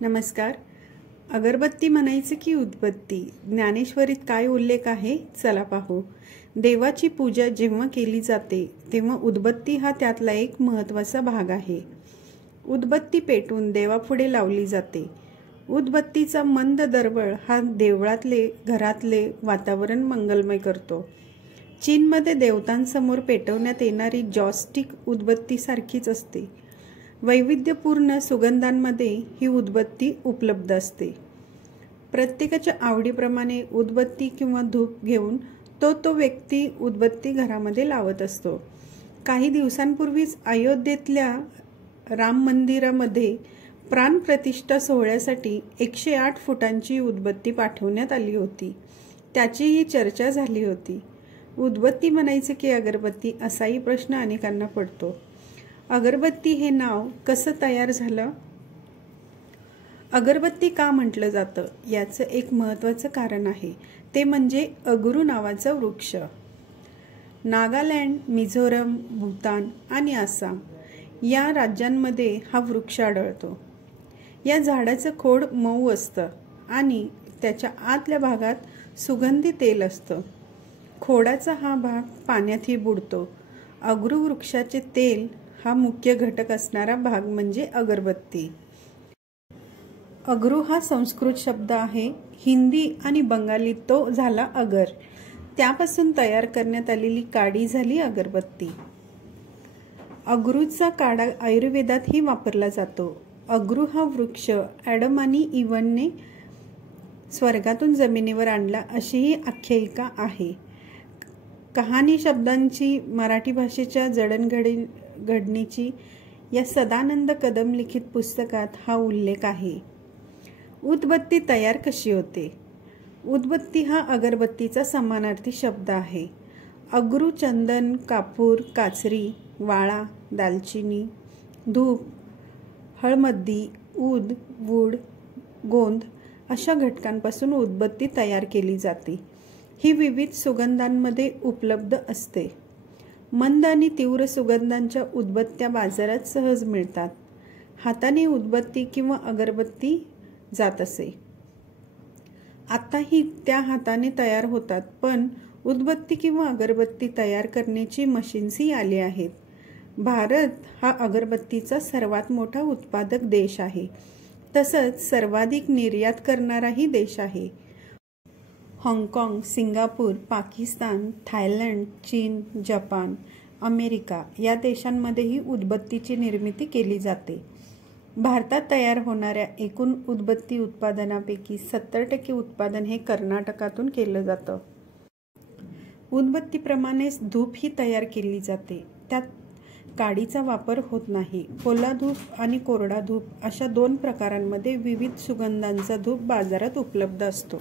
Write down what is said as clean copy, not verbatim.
नमस्कार. अगरबत्ती म्हणायचं की उदबत्ती? ज्ञानेश्वरीत काय उल्लेख आहे चला पाहू. देवाची पूजा जेव्हा केली जाते तेव्हा उदबत्ती हा त्यातला एक महत्त्वाचा भाग आहे. उदबत्ती पेटवून देवापुढे लावली जाते. उदबत्तीचा मंद दरवळ हा देवळातले घरातले वातावरण मंगलमय करतो. चीनमध्ये देवतांसमोर पेटवण्यात येणारी जॉयस्टिक उदबत्तीसारखीच असते. वैविध्यपूर्ण सुगंधांमध्ये ही उदबत्ती उपलब्ध असते. प्रत्येकाच्या आवडीप्रमाणे उदबत्ती किंवा धूप घेऊन तो व्यक्ती उदबत्ती घरामध्ये लावत असतो. काही दिवसांपूर्वीच अयोध्येतल्या राम मंदिरामध्ये प्राणप्रतिष्ठा सोहळ्यासाठी 108 फुटांची उदबत्ती पाठवण्यात आली होती. त्याचीही चर्चा झाली होती. उदबत्ती म्हणायचे की अगरबत्ती असाही प्रश्न अनेकांना पडतो. अगरबत्ती हे नाव कसं तयार झालं? अगरबत्ती का म्हटलं जातं याचं एक महत्त्वाचं कारण आहे. ते म्हणजे अगरू नावाचा वृक्ष. नागालँड, मिझोरम, भूतान आणि आसाम या राज्यांमध्ये हा वृक्ष आढळतो. या झाडाचं खोड मऊ असतं आणि त्याच्या आतल्या भागात सुगंधी तेल असतं. खोडाचा हा भाग पाण्यातही बुडतो. अगरू वृक्षाचे तेल हा मुख्य घटक असणारा भाग म्हणजे अगरबत्ती. अगरू हा संस्कृत शब्द आहे. हिंदी आणि बंगालीत तो झाला अगर. त्यापासून तयार करण्यात आलेली काडी झाली अगरबत्ती. अगरूचा काढा आयुर्वेदातही वापरला जातो. अगरू हा वृक्ष ॲडम आणि इव्हने स्वर्गातून जमिनीवर आणला अशीही आख्यायिका आहे. कहाणी शब्दांची मराठी भाषेच्या जडणघडणीची या सदानंद कदम लिखित पुस्तकात हा उल्लेख आहे. उदबत्ती तयार कशी होते? उदबत्ती हा अगरबत्तीचा समानार्थी शब्द आहे. अगरू, चंदन, कापूर, काचरी, वाळा, दालचिनी, धूप, हळमद्दी, ऊद, वूड, गोंद अशा घटकांपासून उदबत्ती तयार केली जाते. ही विविध सुगंधांमध्ये उपलब्ध असते. मंद आणि तीव्र सुगंधांच्या उदबत्त्या बाजारात सहज मिळतात. हाताने उदबत्ती किंवा अगरबत्ती जात असे. आताही त्या हाताने तयार होतात, पण उदबत्ती किंवा अगरबत्ती तयार करण्याची मशीन्सही आली आहेत. भारत हा अगरबत्तीचा सर्वात मोठा उत्पादक देश आहे. तसंच सर्वाधिक निर्यात करणाराही देश आहे. हाँगकाँग, सिंगापूर, पाकिस्तान, थायलंड, चीन, जपान, अमेरिका या देशांमध्येही उदबत्तीची निर्मिती केली जाते. भारतात तयार होणाऱ्या एकूण उदबत्ती उत्पादनापैकी 70% उत्पादन हे कर्नाटकातून केलं जातं. उदबत्तीप्रमाणेच धूप ही तयार केली जाते. त्यात काडीचा वापर होत नाही. ओला धूप आणि कोरडा धूप अशा 2 प्रकारांमध्ये विविध सुगंधांचा धूप बाजारात उपलब्ध असतो.